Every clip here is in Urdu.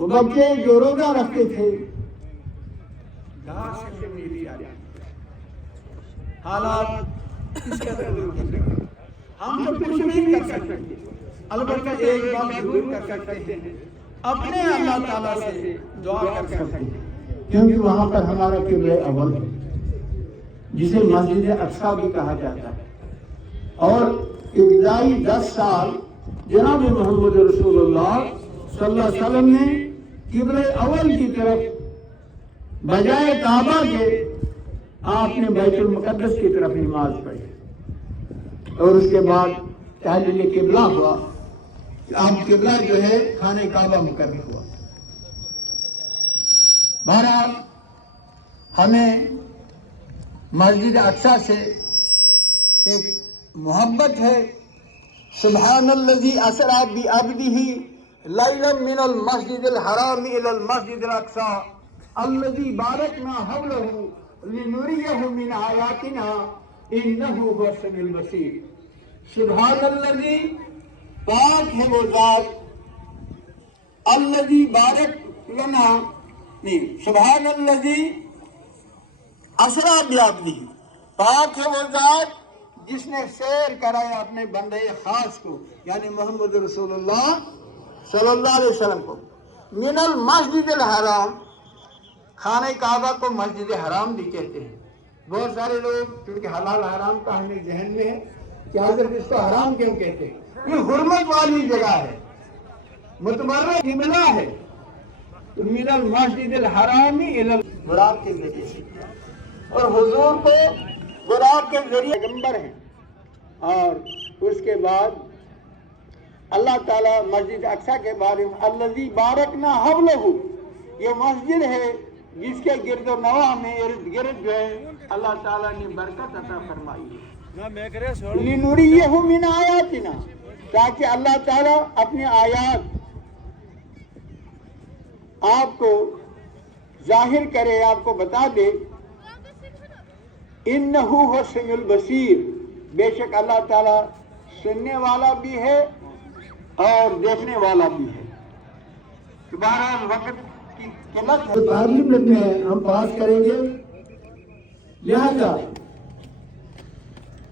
وہ بچے جو روزہ رکھتے تھے گھاس سے میری حالات اس کا ہم تو کچھ نہیں کر سکتے، البتہ ایک بات ضرور کر سکتے ہیں، اپنے اللہ تعالیٰ سے دعا کر سکتے ہیں، کیونکہ وہاں پر ہمارا قبلہ اول ہے جسے مسجد اقصیٰ بھی کہا جاتا ہے، اور ابتدائی 10 سال جناب محمد رسول اللہ صلی اللہ علیہ وسلم نے قبلہ اول کی طرف بجائے کعبہ کے آپ نے بیت المقدس کی طرف نماز پڑھی، اور اس کے بعد تحلیل قبلہ ہوا، اب قبلہ جو ہے خانہ کعبہ مقرر ہوا۔ بہرحال ہمیں مسجد اقصیٰ سے ایک محبت ہے۔ سبحان الذی اسریٰ بعبدہ لیلا من المسجد الحرام الی المسجد الاقصیٰ الذی بارکنا حولہ لنریہ من آیاتنا انہ هو السمیع البصیر۔ سبحان الذی، پاک ہے وہ ذات، الذی بارک لنا، نہیں، سبحان الذی اسریٰ بعبدہ، پاک ہے وہ ذات جس نے سیر کرایا اپنے بندے خاص کو، یعنی محمد رسول اللہ صلی اللہ علیہ وسلم کو، من المسجد الحرام، خانہ کعبہ کو مسجد حرام بھی کہتے ہیں۔ بہت سارے لوگ کیونکہ حلال حرام کا ہمیں ذہن میں ہے کہ حضرت اس کو حرام کیوں کہتے ہیں، یہ حرمت والی جگہ ہے، متبرک قبلہ ہے، تو من المسجد الحرام الی غراب کے ذریعے سے، اور حضور کو غراب کے ذریعے پیغمبر ہیں، اور اس کے بعد اللہ تعالیٰ مسجد اقصیٰ کے بارے میں الذی بارکنا حولہ، یہ مسجد ہے جس کے گرد و نواح میں ارد گرد جو ہے اللہ تعالیٰ نے برکت عطا فرمائی ہے، لنریہ من آیاتنا، تاکہ اللہ تعالیٰ اپنے آیات آپ کو ظاہر کرے، آپ کو بتا دے، انہ هو السمیع البصیر، بے شک اللہ تعالیٰ سننے والا بھی ہے اور دیکھنے والا بھی ہے۔ بہرحال وقت کی قلت ہے، پارلیمنٹ میں ہم پاس کریں گے، لہذا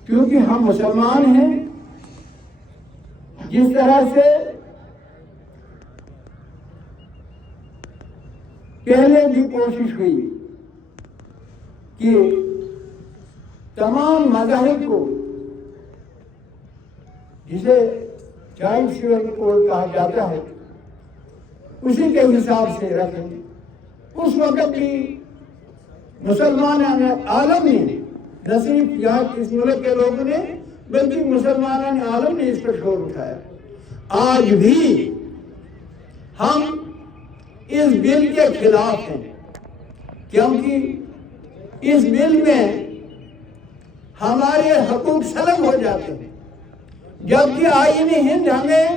کیونکہ ہم مسلمان ہیں، جس طرح سے پہلے بھی کوشش ہوئی کہ تمام مذاہب کو، جسے جوائنٹ سول کوڈ کہا جاتا ہے، اسی کے حساب سے رکھیں۔ اس وقت بھی مسلمان عالم نے، نہ صرف یہاں اس ملک کے لوگوں نے بلکہ مسلمان عالم نے اس پر شور اٹھایا۔ آج بھی ہم اس بل کے خلاف ہیں، کیونکہ اس بل میں ہمارے حقوق سلب ہو جاتے ہیں، جبکہ آئین ہند ہمیں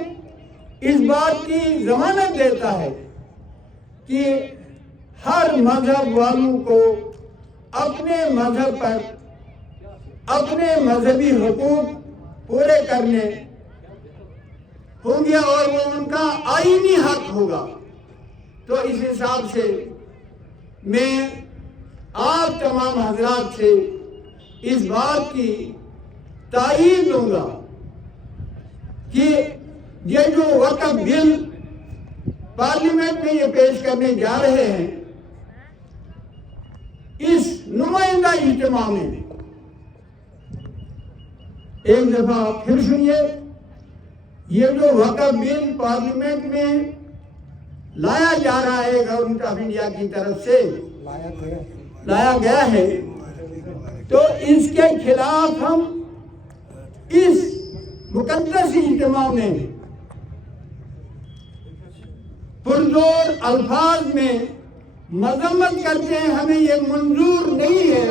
اس بات کی ضمانت دیتا ہے کہ ہر مذہب والوں کو اپنے مذہب پر اپنے مذہبی حقوق پورے کرنے ہوں گے، اور وہ ان کا آئینی حق ہوگا۔ تو اس حساب سے میں آپ تمام حضرات سے اس بات کی تائید دوں گا کہ یہ جو وقف بل پارلیمنٹ میں یہ پیش کرنے جا رہے ہیں، اس نمائندہ اجتماع میں ایک دفعہ پھر سنیے، یہ جو وقف بل پارلیمنٹ میں لایا جا رہا ہے گورنمنٹ آف انڈیا کی طرف سے لایا گیا ہے، تو اس کے خلاف ہم اس مقدس اجتماع میں پرزور الفاظ میں مذمت کرتے ہیں، ہمیں یہ منظور نہیں ہے۔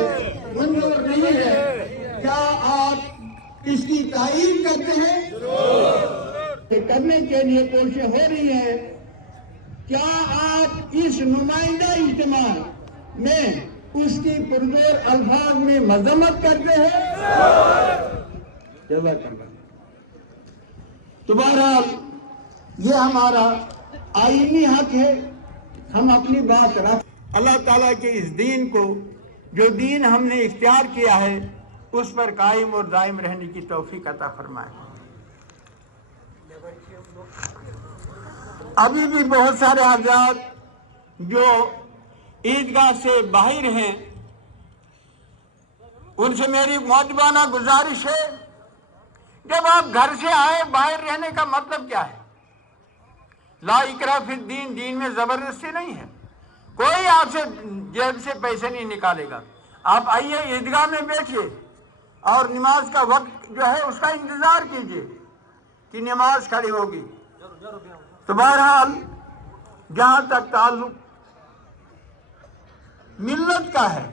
کیا آپ اس کی تائید کرتے ہیں؟ کرنے کے لیے کوشش ہو رہی ہے، کیا آپ اس نمائندہ اجتماع میں اس کی پرزور الفاظ میں مذمت کرتے ہیں؟ تو بہرحال یہ ہمارا آئینی حق ہے ہم اپنی بات رکھ. اللہ تعالیٰ کے اس دین کو جو دین ہم نے اختیار کیا ہے اس پر قائم اور دائم رہنے کی توفیق عطا فرمائے. ابھی بھی بہت سارے حضرات جو عیدگاہ سے باہر ہیں ان سے میری مؤدبانہ گزارش ہے جب آپ گھر سے آئے باہر رہنے کا مطلب کیا ہے؟ لا اکراہ فی الدین، دین میں زبردستی نہیں ہے. کوئی آپ سے جیب سے پیسے نہیں نکالے گا. آپ آئیے عیدگاہ میں بیٹھیے اور نماز کا وقت جو ہے اس کا انتظار کیجیے کہ نماز کھڑی ہوگی. تو بہرحال جہاں تک تعلق ملت کا ہے،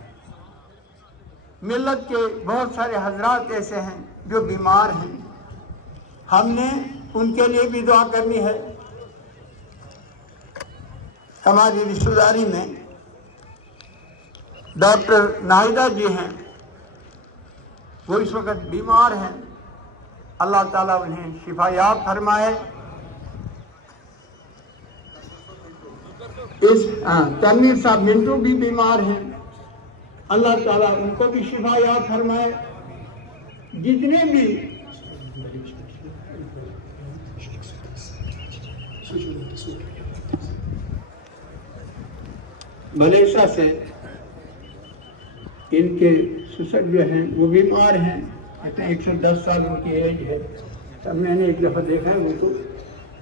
ملت کے بہت سارے حضرات ایسے ہیں جو بیمار ہیں. ہم نے ان کے لیے بھی دعا کرنی ہے. ہماری رشتہ داری میں ڈاکٹر ناہیدہ جی ہیں، وہ اس وقت بیمار ہیں. اللہ تعالیٰ انہیں شفا یاب فرمائے. تنویر صاحب منٹو بھی بیمار ہیں، اللہ تعالیٰ ان کو بھی شفا یاب فرمائے. جتنے بھی ملیشیا سے ان کے سسر جو ہیں وہ بیمار ہیں، 110 سال ان کی ایج ہے. سب میں نے ایک دفعہ دیکھا ہے ان کو،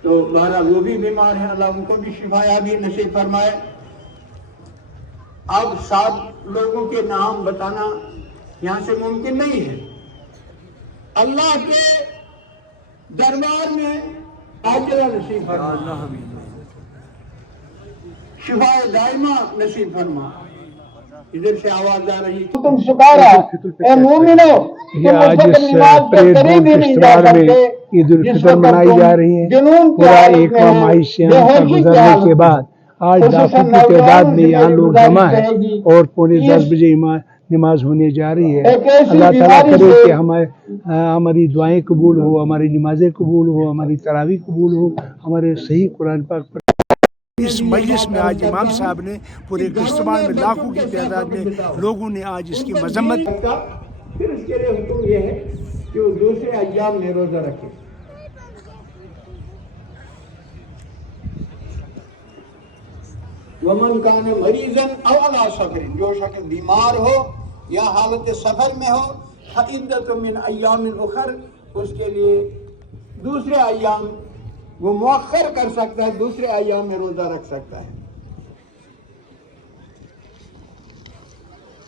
تو بہرحال وہ بھی بیمار ہیں. اللہ ان کو بھی شفا یابی نصیب فرمائے. اب 7 لوگوں کے نام بتانا یہاں سے ممکن نہیں ہے. اللہ کے دربار میں عاجلہ نصیب فرما، شفا دائمہ نصیب فرما. ادھر سے آواز آ رہی ہے تم سکارا اے مومنو. یہ آج اس پریڈ گراؤنڈ کے اشتراک میں عید الفطر منائی جا رہی ہے. پورا ایک ماہ شیام کا گزرنے کے بعد آج لاکھوں کی تعداد میں یہاں لوگ جمع ہیں اور 9:45 بجے نماز ہونے جا رہی ہے. اللہ تعالیٰ کرے کہ ہماری دعائیں قبول ہو، ہماری نمازیں قبول ہو، ہماری تراویح قبول ہو، ہمارے صحیح قرآن پاک پر. اس مجلس میں آج امام صاحب نے پورے کشتواڑ میں لاکھوں کی تعداد میں لوگوں نے آج اس کی مذمت. پھر اس کے لیے حکم یہ ہے کہ وہ دوسرے ایام میں روزہ رکھے. ومن کان مریضا او علی سفر، جو شخص بیمار ہو یا حالت سفر میں ہو، فعدۃ من ایام اخر، اس کے لیے دوسرے ایام وہ مؤخر کر سکتا ہے، دوسرے ایام میں روزہ رکھ سکتا ہے.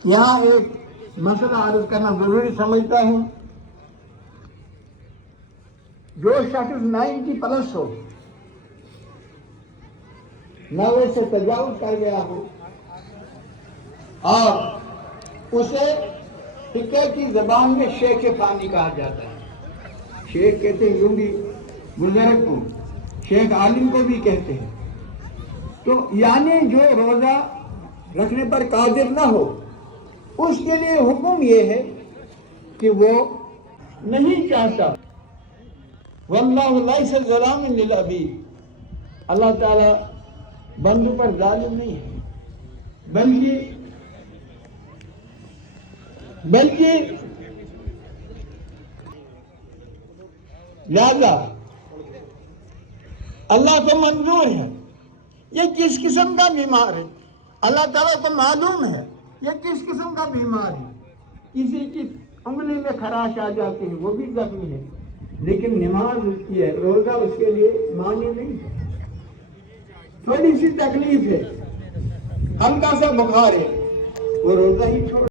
یہاں ایک مسئلہ عرض کرنا ضروری سمجھتا ہوں. جو شخص 90+ ہو، 90 سے تجاوز کر گیا ہو اور اسے فقہ کی زبان میں شیخ فانی کہا جاتا ہے. شیخ کہتے ہیں یوں بھی بزرگ کو، شیخ عالم کو بھی کہتے ہیں. تو یعنی جو روزہ رکھنے پر قادر نہ ہو اس کے لیے حکم یہ ہے کہ وہ نہیں چاہتا. واللہ لیس ظلام للعبید، اللہ تعالیٰ بندوں پر ظالم نہیں ہے، بلکہ لہذا اللہ کو منظور ہے یہ کس قسم کا بیمار ہے. اللہ تعالیٰ کو معلوم ہے یہ کس قسم کا بیمار ہے. کسی کی انگلی میں خراش آ جاتی ہے وہ بھی زخمی ہے، لیکن نماز اس کی ہے، روزہ اس کے لیے مانی نہیں ہے. تھوڑی سی تکلیف ہے، ہلکا سا بخار ہے، وہ روزہ ہی چھوڑ